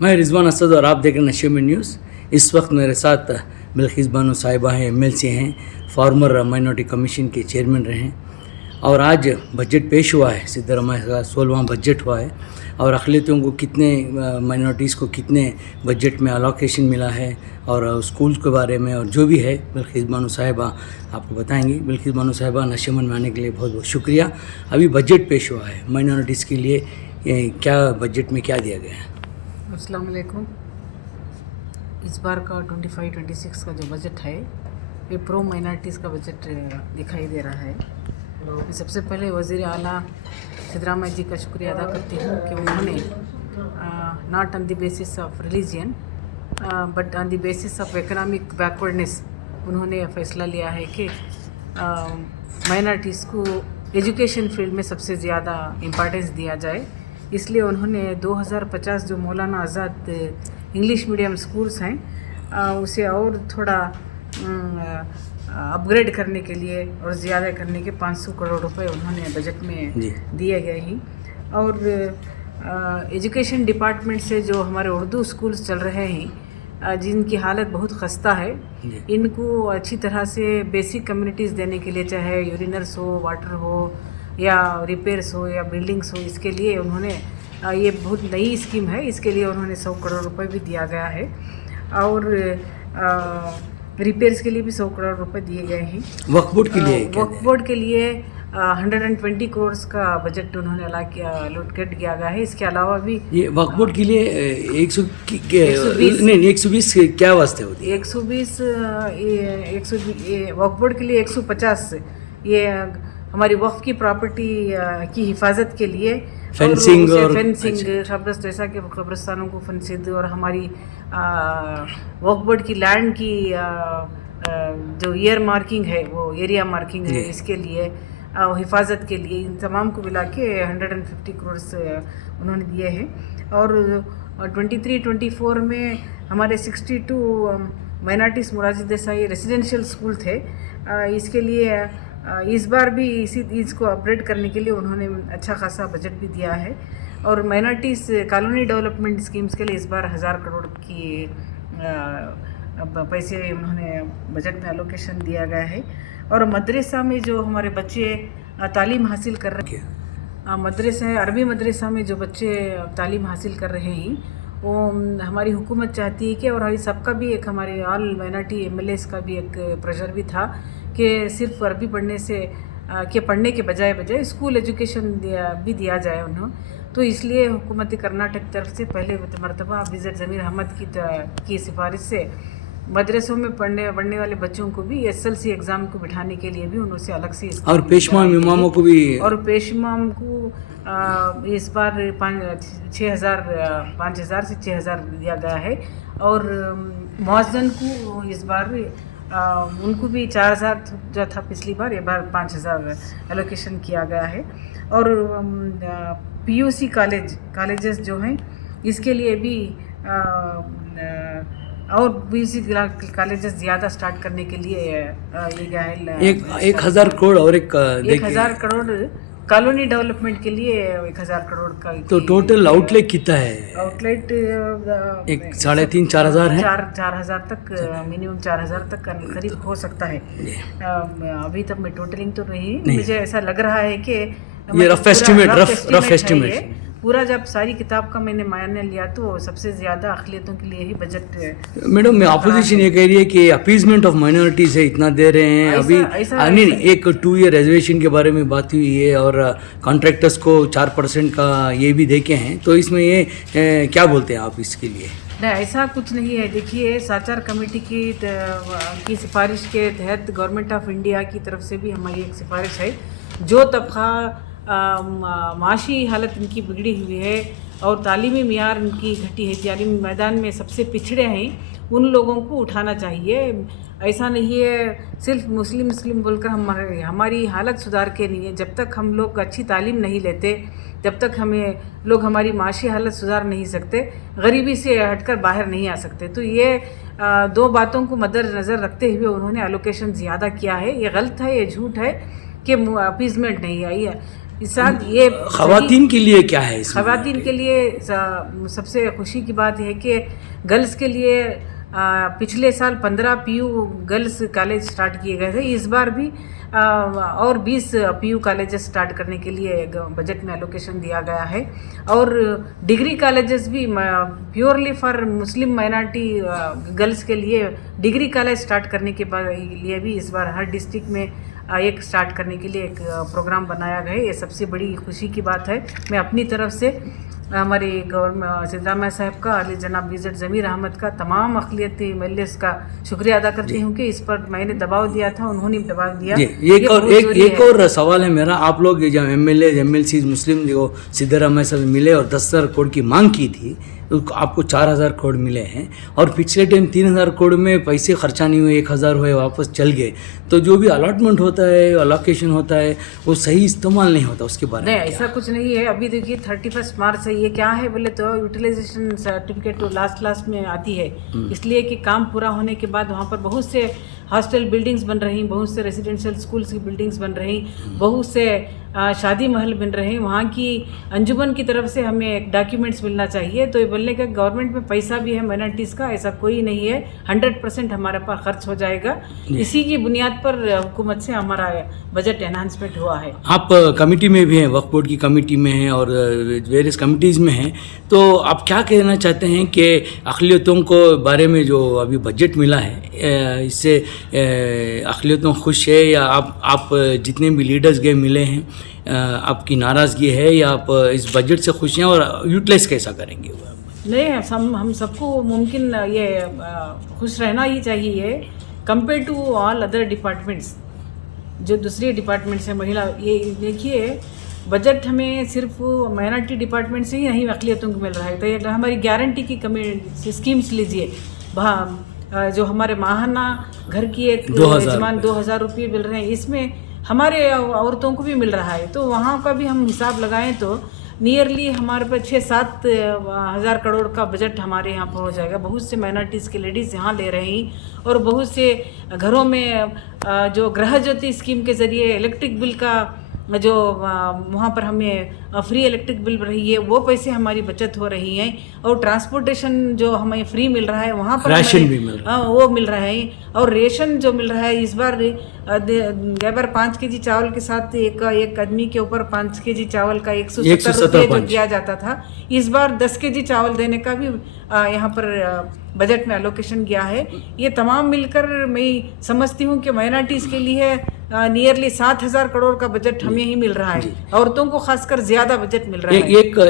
मैं रिजवान असद और आप देख रहे हैं नशेम न्यूज़। इस वक्त मेरे साथ बिल्किस बानो साहिबा हैं, एमएलसी हैं, फॉर्मर माइनॉरिटी कमीशन के चेयरमैन रहे हैं। और आज बजट पेश हुआ है, सिद्धरामैया का 16वां बजट हुआ है और अक़लियतों को कितने माइनॉरिटीज़ को कितने बजट में अलोकेशन मिला है और स्कूल के बारे में और जो भी है बिल्किस बानो साहिबा आपको बताएंगी। बिल्किस बानो साहिबा नशेमन में आने के लिए बहुत बहुत शुक्रिया। अभी बजट पेश हुआ है माइनॉरिटीज़ के लिए, क्या बजट में क्या दिया गया है? अस्सलाम वालेकुम। इस बार का 25-26 का जो बजट है ये प्रो माइनॉरिटीज़ का बजट दिखाई दे रहा है। मैं सबसे पहले वज़ीर आला सिद्धरामैया जी का शुक्रिया अदा करती हूँ कि उन्होंने not on the basis of religion but on the basis of economic backwardness उन्होंने फ़ैसला लिया है कि माइनॉरिटीज़ को एजुकेशन फील्ड में सबसे ज़्यादा इम्पोर्टेंस दिया जाए। इसलिए उन्होंने 2050 जो मौलाना आज़ाद इंग्लिश मीडियम स्कूल्स हैं उसे और थोड़ा अपग्रेड करने के लिए और ज़्यादा करने के 500 करोड़ रुपए उन्होंने बजट में दिए गए हैं। और एजुकेशन डिपार्टमेंट से जो हमारे उर्दू स्कूल्स चल रहे हैं जिनकी हालत बहुत खस्ता है, इनको अच्छी तरह से बेसिक कम्युनिटीज़ देने के लिए, चाहे यूरिनर्स हो, वाटर हो या रिपेयर्स हो या बिल्डिंग्स हो, इसके लिए उन्होंने ये बहुत नई स्कीम है, इसके लिए उन्होंने 100 करोड़ रुपए भी दिया गया है और रिपेयर्स के लिए भी 100 करोड़ रुपए दिए गए हैं। वक्फ बोर्ड के लिए वक्फ बोर्ड के लिए 120 करोड़ का बजट उन्होंने अलोकेट किया गया है। इसके अलावा भी ये वक्फ बोर्ड के लिए 120 क्या वास्ते होती है? 120 वक्फ बोर्ड के लिए 150 ये हमारी वक्फ की प्रॉपर्टी की हिफाजत के लिए, फेंसिंग खबरस्त जैसा कि कब्रिस्तानों को फेंसिंग और हमारी वक्फ बोर्ड की लैंड की जो ईयर मार्किंग है, वो एरिया मार्किंग है, इसके लिए हिफाजत के लिए इन तमाम को मिला के 150 करोड़ उन्होंने दिए हैं। और 23-24 में हमारे 62 minorities Morarji Desai residential school थे। इसके लिए इस बार भी इसी इसको अपग्रेड करने के लिए उन्होंने अच्छा खासा बजट भी दिया है। और माइनॉरिटीज़ कॉलोनी डेवलपमेंट स्कीम्स के लिए इस बार 1000 करोड़ की पैसे उन्होंने बजट में एलोकेशन दिया गया है। और मदरसा में जो हमारे बच्चे तालीम हासिल कर रहे हैं, मदरसा अरबी मदरसा में जो बच्चे तालीम हासिल कर रहे हैं, वो हमारी हुकूमत चाहती है कि, और सबका भी एक हमारे ऑल माइनॉरिटी एमएलएस का भी एक प्रेशर भी था कि सिर्फ अरबी पढ़ने से के पढ़ने के बजाय स्कूल एजुकेशन भी दिया जाए उन्हें। तो इसलिए हुकूमत कर्नाटक तरफ से पहले मरतबा विज़िट ज़मीर अहमद की सिफारिश से मदरसों में पढ़ने वाले बच्चों को भी एसएलसी एग्ज़ाम को बिठाने के लिए भी उनसे अलग से, और पेशमाम इमामों को भी, और पेशमाम को इस बार 5,000 से 6,000 दिया गया है। और मुअज्जिन को इस बार उनको भी 4,000 जो था पिछली बार, ये बार 5,000 एलोकेशन किया गया है। और पीयूसी कॉलेजेस जो हैं इसके लिए भी और पीयूसी कॉलेजेस ज़्यादा स्टार्ट करने के लिए ये गया है 1,000 करोड़ और 1,000 करोड़ कॉलोनी डेवलपमेंट के लिए 1,000 करोड़ का। तो टोटल आउटलेट कितना है? आउटलेट 3,500-4,000 है। 4,000 तक मिनिमम 4,000 तक का करीब हो सकता है। अभी तक मैं टोटलिंग तो नहीं, मुझे ऐसा लग रहा है कि ये रफ एस्टिमेट पूरा जब सारी किताब का मैंने मायने लिया तो सबसे ज़्यादा अक़लियतों के लिए ही बजट। मैडम, मैं अपोजिशन ये कह रही है कि अपीजमेंट ऑफ माइनॉरिटीज़ है, इतना दे रहे हैं। अभी नहीं, एक 2 ईयर रिजर्वेशन के बारे में बात हुई है और कॉन्ट्रैक्टर्स को 4% का ये भी देखे हैं, तो इसमें ये क्या बोलते हैं आप इसके लिए? नहीं, ऐसा कुछ नहीं है। देखिए, साचार कमेटी की सिफारिश के तहत गवर्नमेंट ऑफ इंडिया की तरफ से भी हमारी एक सिफारिश है, जो तबका माशी हालत इनकी बिगड़ी हुई है और तालीमी मियार इनकी घटी है, तालीमी मैदान में सबसे पिछड़े हैं, उन लोगों को उठाना चाहिए। ऐसा नहीं है सिर्फ मुस्लिम बोलकर हमारी हालत सुधार के नहीं है। जब तक हम लोग अच्छी तालीम नहीं लेते, जब तक लोग हमारी माशी हालत सुधार नहीं सकते, गरीबी से हटकर बाहर नहीं आ सकते। तो ये 2 बातों को मद्देनज़र रखते हुए उन्होंने एलोकेशन ज़्यादा किया है। ये गलत है, ये झूठ है कि अपीजमेंट नहीं आई है। इस साथ ये खवातीन के लिए क्या है इसमें? खवातीन के लिए सबसे खुशी की बात है कि गर्ल्स के लिए पिछले साल 15 पीयू गर्ल्स कॉलेज स्टार्ट किए गए थे। इस बार भी और 20 पीयू कॉलेजेस स्टार्ट करने के लिए बजट में एलोकेशन दिया गया है। और डिग्री कॉलेजेस भी purely for Muslim minority girls के लिए डिग्री कॉलेज स्टार्ट करने के लिए भी इस बार हर डिस्ट्रिक्ट में एक स्टार्ट करने के लिए एक प्रोग्राम बनाया गया है। ये सबसे बड़ी खुशी की बात है। मैं अपनी तरफ से हमारे गवर्नमेंट सिद्धारामैया साहब का, अली जनाब विज़िट ज़मीर अहमद का, तमाम अक़लियती MLAs का शुक्रिया अदा करती हूँ कि इस पर मैंने दबाव दिया था, उन्होंने दबाव दिया। एक और सवाल है मेरा, आप लोग जब MLAs MLCs मुस्लिम जो सिद्धारामैया साहब मिले और 10,000 करोड़ की मांग की थी, तो आपको 4,000 करोड़ मिले हैं और पिछले टाइम 3,000 करोड़ में पैसे खर्चा नहीं हुए, 1,000 हुए वापस चल गए। तो जो भी अलॉटमेंट होता है, अलोकेशन होता है, वो सही इस्तेमाल नहीं होता, उसके बारे में नहीं, ऐसा कुछ नहीं है। अभी देखिए 31 मार्च से ये क्या है बोले तो यूटिलाइजेशन सर्टिफिकेट तो लास्ट में आती है, इसलिए कि काम पूरा होने के बाद वहाँ पर बहुत से हॉस्टल बिल्डिंग्स बन रही, बहुत से रेजिडेंशियल स्कूल्स की बिल्डिंग्स बन रही, बहुत से शादी महल बन रहे हैं। वहाँ की अंजुमन की तरफ से हमें डॉक्यूमेंट्स मिलना चाहिए। तो ये बोलने का गवर्नमेंट में पैसा भी है माइनॉरिटीज़ का, ऐसा कोई नहीं है। 100% हमारे पास खर्च हो जाएगा। इसी की बुनियाद पर हुकूमत से हमारा बजट एनहांसमेंट हुआ है। आप कमेटी में भी हैं, वक्फ बोर्ड की कमेटी में हैं और वेरियस कमिटीज़ में हैं, तो आप क्या कहना चाहते हैं कि अक़लियतों को बारे में जो अभी बजट मिला है, इससे अक़लियतों खुश है या आप जितने भी लीडर्स गए मिले हैं, आपकी नाराज़गी है या आप इस बजट से खुश हैं और यूटिलाइज कैसा करेंगे? नहीं, हम सबको मुमकिन ये खुश रहना ही चाहिए compare to all other departments. जो दूसरे डिपार्टमेंट्स हैं, महिला, ये देखिए बजट हमें सिर्फ माइनॉरिटी डिपार्टमेंट से ही नहीं अक़लियतों को मिल रहा है। तो ये हमारी गारंटी की स्कीम्स लीजिए, जो हमारे माहाना घर की एक यजमान 2,000 रुपये मिल रहे हैं, इसमें हमारे औरतों को भी मिल रहा है। तो वहाँ का भी हम हिसाब लगाएं तो नियरली हमारे पास 6-7 हज़ार करोड़ का बजट हमारे यहाँ पर हो जाएगा। बहुत से माइनॉरिटीज़ के लेडीज़ यहाँ ले रही और बहुत से घरों में जो गृह ज्योति स्कीम के ज़रिए इलेक्ट्रिक बिल का जो वहाँ पर हमें फ्री इलेक्ट्रिक बिल रही है, वो पैसे हमारी बचत हो रही हैं। और ट्रांसपोर्टेशन जो हमें फ्री मिल रहा है, वहाँ पर राशन भी मिल रहा है, वो मिल रहा है। और रेशन जो मिल रहा है इस बार 5 kg चावल के साथ एक आदमी के ऊपर 5 kg चावल का 170 रुपये जो दिया जाता था, इस बार 10 kg चावल देने का भी यहाँ पर बजट में एलोकेशन गया है। ये तमाम मिलकर मैं समझती हूँ कि माइनॉरिटीज़ के लिए नियरली 7,000 करोड़ का बजट हमें ही मिल रहा है। औरतों को खासकर ज़्यादा बजट मिल रहा है।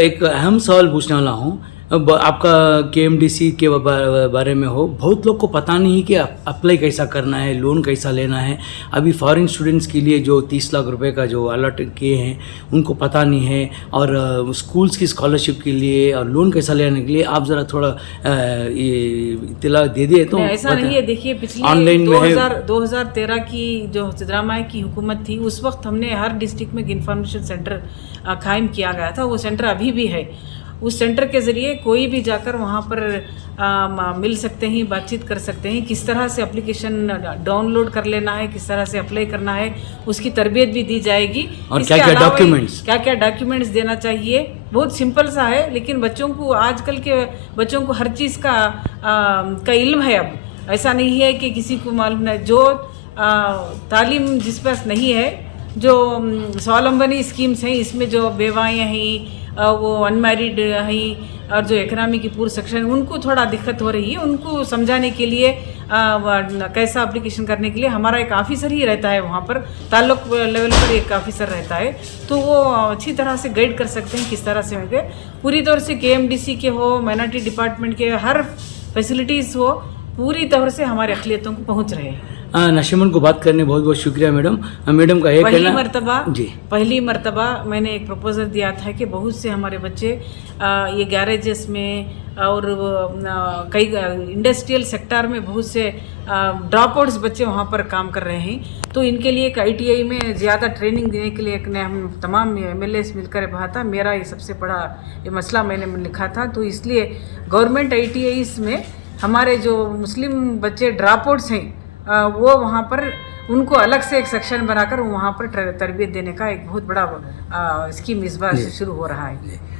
एक अहम सवाल पूछने वाला हूँ, आपका KMDC के बारे में हो, बहुत लोग को पता नहीं कि अप्लाई कैसा करना है, लोन कैसा लेना है। अभी फॉरेन स्टूडेंट्स के लिए जो 30 लाख रुपए का जो अलॉट किए हैं, उनको पता नहीं है। और स्कूल्स की स्कॉलरशिप के लिए और लोन कैसा लेने के लिए आप ज़रा थोड़ा इत्तला दे दिए तो। ऐसा नहीं है, देखिए पिछले ऑनलाइन 2013 की जो सिद्धरामैया की हुकूमत थी, उस वक्त हमने हर डिस्ट्रिक्ट में इन्फॉर्मेशन सेंटर कायम किया गया था। वो सेंटर अभी भी है। उस सेंटर के ज़रिए कोई भी जाकर वहाँ पर मिल सकते हैं, बातचीत कर सकते हैं, किस तरह से एप्लीकेशन डाउनलोड कर लेना है, किस तरह से अप्लाई करना है, उसकी तरबियत भी दी जाएगी। और क्या क्या डॉक्यूमेंट्स देना चाहिए, बहुत सिंपल सा है। लेकिन बच्चों को, आजकल के बच्चों को हर चीज़ का इल्म है। अब ऐसा नहीं है कि किसी को मालूम नहीं। जो तालीम जिस पास नहीं है, जो स्वावलंबनी स्कीम्स हैं, इसमें जो बेवाएँ हैं, वो अनमैरिड हैं, और जो इकनॉमी की पूर्व सेक्शन, उनको थोड़ा दिक्कत हो रही है। उनको समझाने के लिए कैसा एप्लीकेशन करने के लिए हमारा एक ऑफिसर ही रहता है वहाँ पर, ताल्लुक लेवल पर एक ऑफिसर रहता है, तो वो अच्छी तरह से गाइड कर सकते हैं किस तरह से होंगे। पूरी तौर से KMDC के हो, माइनॉरिटी डिपार्टमेंट के हर फैसिलिटीज़ हो, पूरी तौर से हमारे अक़लियतों को पहुँच रहे हैं। नशीमन को बात करने बहुत बहुत शुक्रिया मैडम। मैडम का एक पहली मर्तबा मैंने एक प्रपोजल दिया था कि बहुत से हमारे बच्चे ये गैरेजेस में और कई इंडस्ट्रियल सेक्टर में बहुत से ड्रॉप आउट्स बच्चे वहाँ पर काम कर रहे हैं। तो इनके लिए एक ITI में ज़्यादा ट्रेनिंग देने के लिए हम तमाम MLAs मिलकर रहा था। मेरा ये सबसे बड़ा ये मसला मैंने लिखा था। तो इसलिए गवर्नमेंट ITIs में हमारे जो मुस्लिम बच्चे ड्रॉप आउट्स हैं, वो वहाँ पर उनको अलग से एक सेक्शन बनाकर वहाँ पर तरबियत देने का एक बहुत बड़ा स्कीम इस बार से शुरू हो रहा है।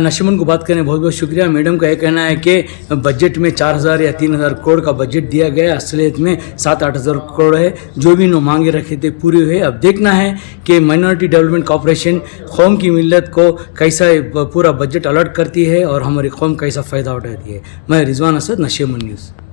नशीमुन को बात करने बहुत बहुत शुक्रिया। मैडम का ये कहना है कि बजट में 4,000 या 3,000 करोड़ का बजट दिया गया, असलियत में 7-8 हज़ार करोड़ है। जो भी इन्होंने मांगे रखे थे पूरे हुए। अब देखना है कि माइनॉरिटी डेवलपमेंट कॉर्पोरेशन कौम की मिल्लत को कैसा पूरा बजट अलर्ट करती है और हमारी कौम कैसा फ़ायदा उठाती है। मैं रिजवान असद, नशीमुन न्यूज़।